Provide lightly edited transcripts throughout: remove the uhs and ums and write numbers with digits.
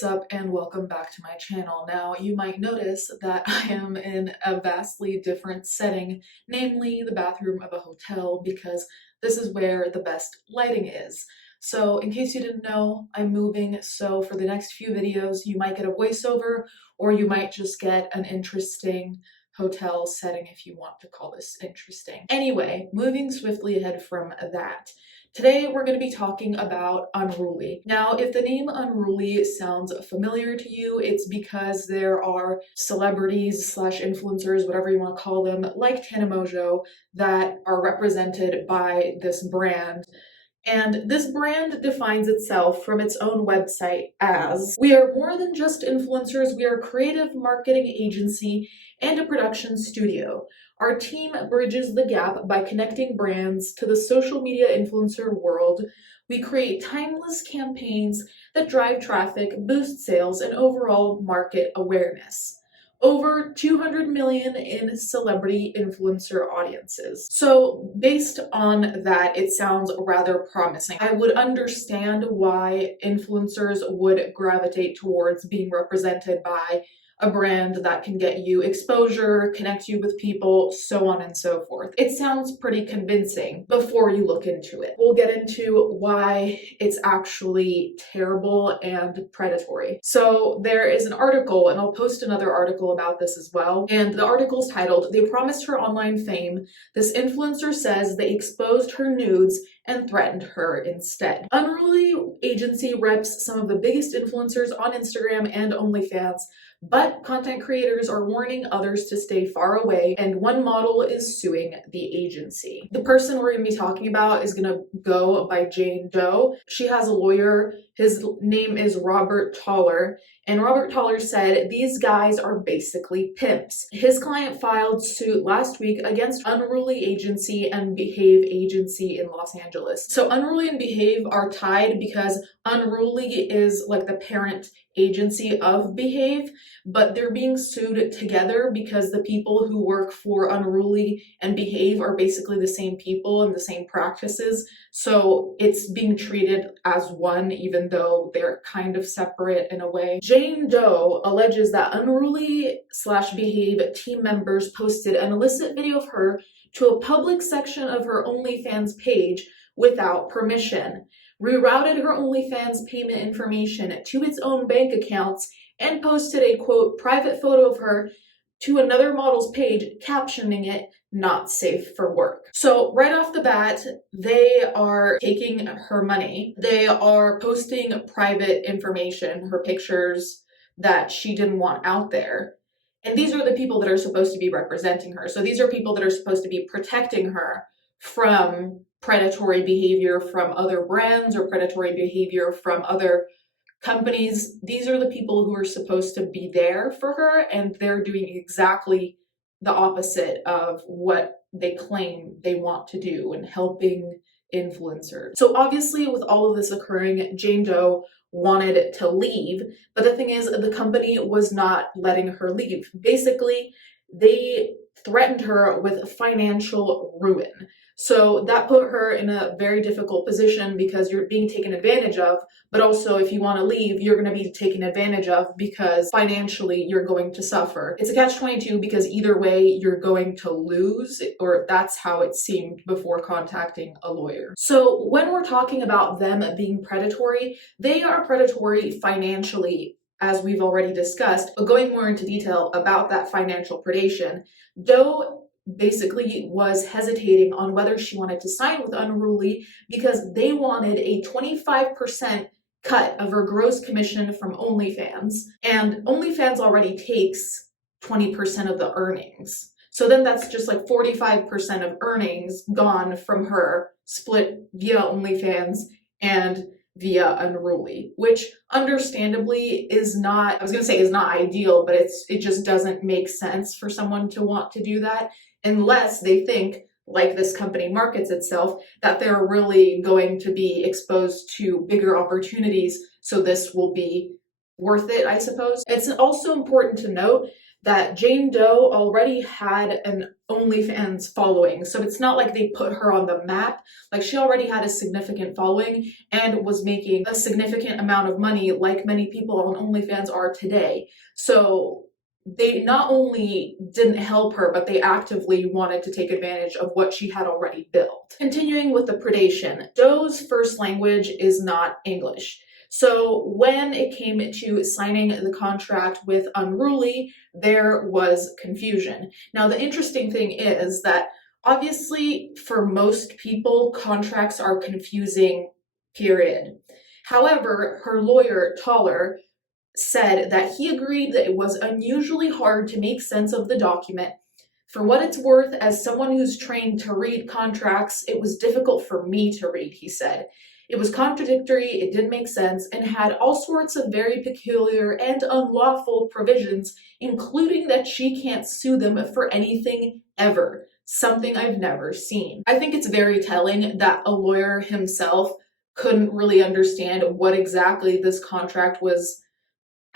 What's up and welcome back to my channel. Now you might notice that I am in a vastly different setting, namely the bathroom of a hotel, because this is where the best lighting is. So in case you didn't know, I'm moving, so for the next few videos you might get a voiceover or you might just get an interesting hotel setting if you want to call this interesting. Anyway, moving swiftly ahead from that. Today we're going to be talking about Unruly. Now, if the name Unruly sounds familiar to you, it's because there are celebrities slash influencers, whatever you want to call them, like Tana Mojo, that are represented by this brand. And this brand defines itself from its own website as, "We are more than just influencers, we are a creative marketing agency and a production studio. Our team bridges the gap by connecting brands to the social media influencer world. We create timeless campaigns that drive traffic, boost sales, and overall market awareness. Over 200 million in celebrity influencer audiences." So based on that, it sounds rather promising. I would understand why influencers would gravitate towards being represented by a brand that can get you exposure, connect you with people, so on and so forth. It sounds pretty convincing before you look into it. We'll get into why it's actually terrible and predatory. So there is an article, and I'll post another article about this as well, and the article's titled, "They Promised Her Online Fame. This influencer says they exposed her nudes and threatened her instead." Unruly agency reps some of the biggest influencers on Instagram and OnlyFans, but content creators are warning others to stay far away, and one model is suing the agency. The person we're going to be talking about is going to go by Jane Doe. She has a lawyer. His name is Robert Toller. And Robert Toller said, "These guys are basically pimps." His client filed suit last week against Unruly Agency and Behave Agency in Los Angeles. So Unruly and Behave are tied because Unruly is like the parent agency of Behave, but they're being sued together because the people who work for Unruly and Behave are basically the same people and the same practices. So it's being treated as one, even though they're kind of separate in a way. Jane Doe alleges that Unruly/Behave team members posted an illicit video of her to a public section of her OnlyFans page without permission, rerouted her OnlyFans payment information to its own bank accounts, and posted a, quote, private photo of her to another model's page, captioning it, "Not safe for work." So right off the bat, they are taking her money. They are posting private information, her pictures that she didn't want out there. And these are the people that are supposed to be representing her. So these are people that are supposed to be protecting her from predatory behavior from other brands or predatory behavior from other companies. These are the people who are supposed to be there for her, and they're doing exactly the opposite of what they claim they want to do and helping influencers. So obviously with all of this occurring, Jane Doe wanted to leave, but the thing is the company was not letting her leave. Basically, they threatened her with financial ruin. So that put her in a very difficult position because you're being taken advantage of, but also if you want to leave, you're going to be taken advantage of because financially you're going to suffer. It's a catch-22 because either way you're going to lose, or that's how it seemed before contacting a lawyer. So when we're talking about them being predatory, they are predatory financially, as we've already discussed, but going more into detail about that financial predation, Doe basically was hesitating on whether she wanted to sign with Unruly because they wanted a 25% cut of her gross commission from OnlyFans, and OnlyFans already takes 20% of the earnings. So then that's just like 45% of earnings gone from her, split via OnlyFans and via Unruly, which understandably is not, I was going to say is not ideal, but it just doesn't make sense for someone to want to do that unless they think, like this company markets itself, that they're really going to be exposed to bigger opportunities, so this will be worth it, I suppose. It's also important to note that Jane Doe already had an OnlyFans following. So it's not like they put her on the map. Like, she already had a significant following and was making a significant amount of money, like many people on OnlyFans are today. So they not only didn't help her, but they actively wanted to take advantage of what she had already built. Continuing with the predation, Doe's first language is not English. So when it came to signing the contract with Unruly, there was confusion. Now, the interesting thing is that obviously for most people, contracts are confusing, period. However, her lawyer, Toller, said that he agreed that it was unusually hard to make sense of the document. For what it's worth, as someone who's trained to read contracts, it was difficult for me to read, he said. It was contradictory, it didn't make sense, and had all sorts of very peculiar and unlawful provisions, including that she can't sue them for anything ever. Something I've never seen. I think it's very telling that a lawyer himself couldn't really understand what exactly this contract was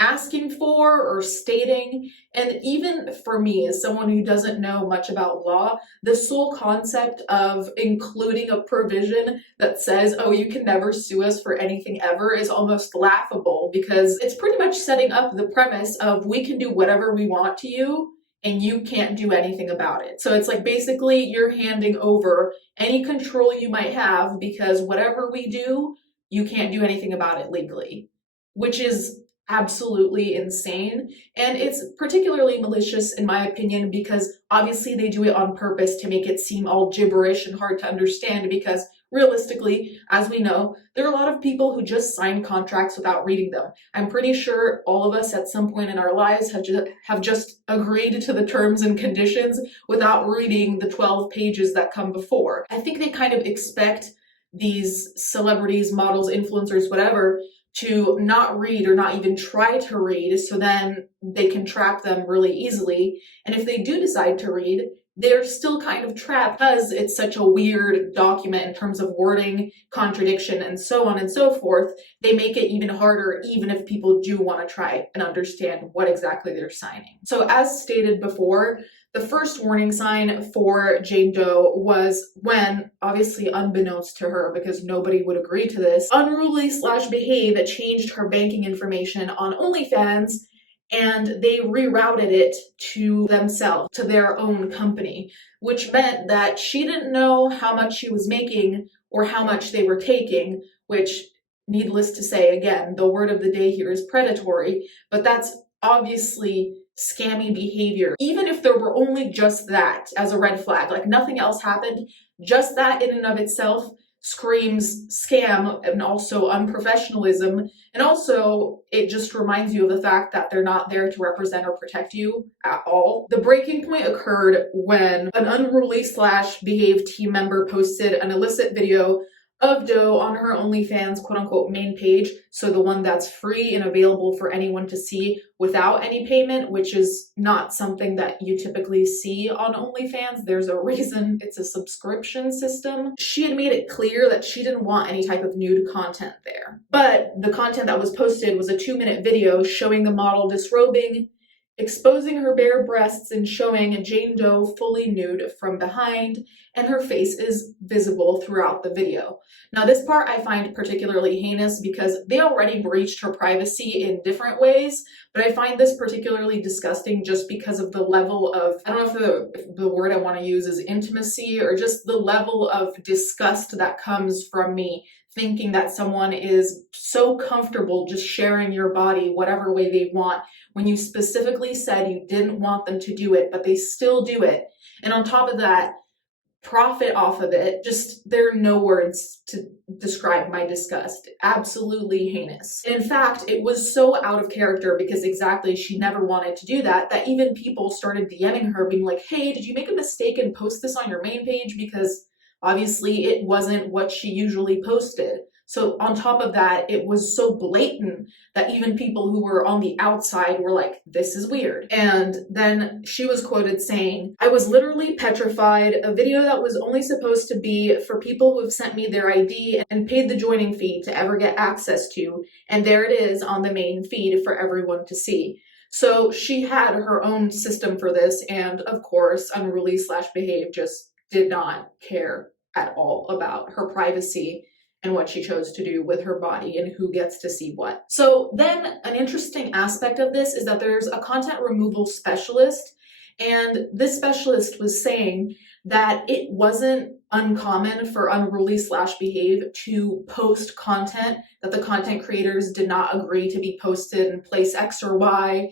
asking for or stating. And even for me, as someone who doesn't know much about law, the sole concept of including a provision that says, oh, you can never sue us for anything ever is almost laughable, because it's pretty much setting up the premise of we can do whatever we want to you and you can't do anything about it. So it's like basically you're handing over any control you might have, because whatever we do, you can't do anything about it legally, which is absolutely insane. And it's particularly malicious in my opinion, because obviously they do it on purpose to make it seem all gibberish and hard to understand, because realistically, as we know, there are a lot of people who just sign contracts without reading them. I'm pretty sure all of us at some point in our lives have just agreed to the terms and conditions without reading the 12 pages that come before. I think they kind of expect these celebrities, models, influencers, whatever, to not read or not even try to read, so then they can trap them really easily. And if they do decide to read, they're still kind of trapped because it's such a weird document in terms of wording, contradiction, and so on and so forth. They make it even harder, even if people do want to try and understand what exactly they're signing. So as stated before, the first warning sign for Jane Doe was when, obviously unbeknownst to her because nobody would agree to this, Unruly/Behave changed her banking information on OnlyFans, and they rerouted it to themselves, to their own company, which meant that she didn't know how much she was making or how much they were taking, which, needless to say, again, the word of the day here is predatory, but that's obviously scammy behavior. Even if there were only just that as a red flag, like nothing else happened, just that in and of itself screams scam and also unprofessionalism. And also, it just reminds you of the fact that they're not there to represent or protect you at all. The breaking point occurred when an Unruly/Behave team member posted an illicit video of Doe on her OnlyFans quote-unquote main page, so the one that's free and available for anyone to see without any payment, which is not something that you typically see on OnlyFans. There's a reason it's a subscription system. She had made it clear that she didn't want any type of nude content there. But the content that was posted was a 2-minute video showing the model disrobing, exposing her bare breasts and showing Jane Doe fully nude from behind, and her face is visible throughout the video. Now, this part I find particularly heinous because they already breached her privacy in different ways, but I find this particularly disgusting just because of the level of, I don't know if the word I want to use is intimacy, or just the level of disgust that comes from me thinking that someone is so comfortable just sharing your body whatever way they want, when you specifically said you didn't want them to do it, but they still do it. And on top of that, profit off of it. Just, there are no words to describe my disgust. Absolutely heinous. In fact, it was so out of character, because exactly she never wanted to do that, that even people started DMing her being like, hey, did you make a mistake and post this on your main page? Because obviously it wasn't what she usually posted. So on top of that, it was so blatant that even people who were on the outside were like, this is weird. And then she was quoted saying, I was literally petrified. A video that was only supposed to be for people who have sent me their ID and paid the joining fee to ever get access to. And there it is on the main feed for everyone to see. So she had her own system for this, and of course, Unruly slash Behave just did not care at all about her privacy and what she chose to do with her body and who gets to see what. So then an interesting aspect of this is that there's a content removal specialist, and this specialist was saying that it wasn't uncommon for Unruly slash Behave to post content that the content creators did not agree to be posted in place X or Y,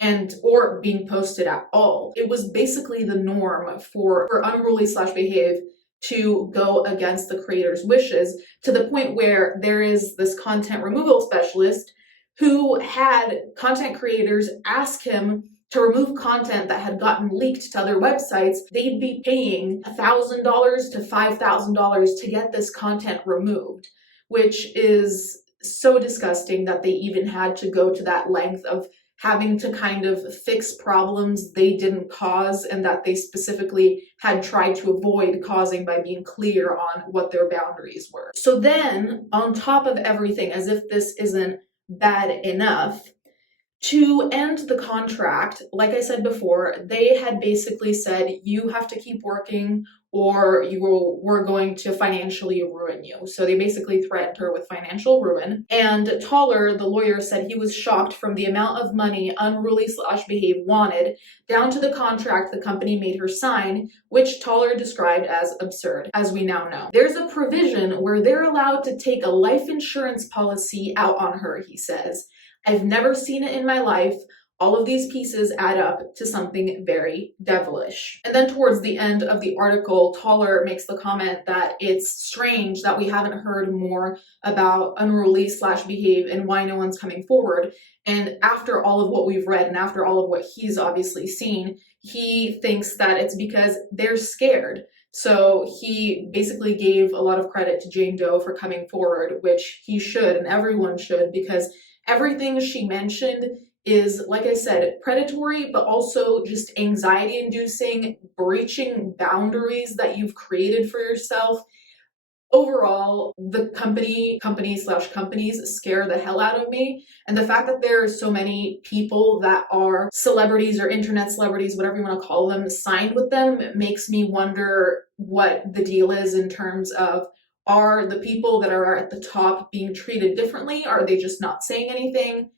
and or being posted at all. It was basically the norm for Unruly slash Behave to go against the creator's wishes, to the point where there is this content removal specialist who had content creators ask him to remove content that had gotten leaked to other websites. They'd be paying $1,000 to $5,000 to get this content removed, which is so disgusting that they even had to go to that length of having to kind of fix problems they didn't cause and that they specifically had tried to avoid causing by being clear on what their boundaries were. So then, on top of everything, as if this isn't bad enough, to end the contract, like I said before, they had basically said, you have to keep working or we're going to financially ruin you. So they basically threatened her with financial ruin. And Toller, the lawyer, said he was shocked from the amount of money Unruly slash Behave wanted, down to the contract the company made her sign, which Toller described as absurd, as we now know. There's a provision where they're allowed to take a life insurance policy out on her, he says. I've never seen it in my life. All of these pieces add up to something very devilish. And then towards the end of the article, Toller makes the comment that it's strange that we haven't heard more about Unruly slash Behave and why no one's coming forward. And after all of what we've read and after all of what he's obviously seen, he thinks that it's because they're scared. So he basically gave a lot of credit to Jane Doe for coming forward, which he should and everyone should, because everything she mentioned is, like I said, predatory, but also just anxiety-inducing, breaching boundaries that you've created for yourself. Overall, the companies scare the hell out of me. And the fact that there are so many people that are celebrities or internet celebrities, whatever you want to call them, signed with them makes me wonder what the deal is in terms of, are the people that are at the top being treated differently? Are they just not saying anything?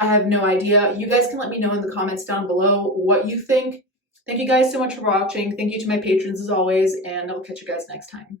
I have no idea. You guys can let me know in the comments down below what you think. Thank you guys so much for watching. Thank you to my patrons as always, and I'll catch you guys next time.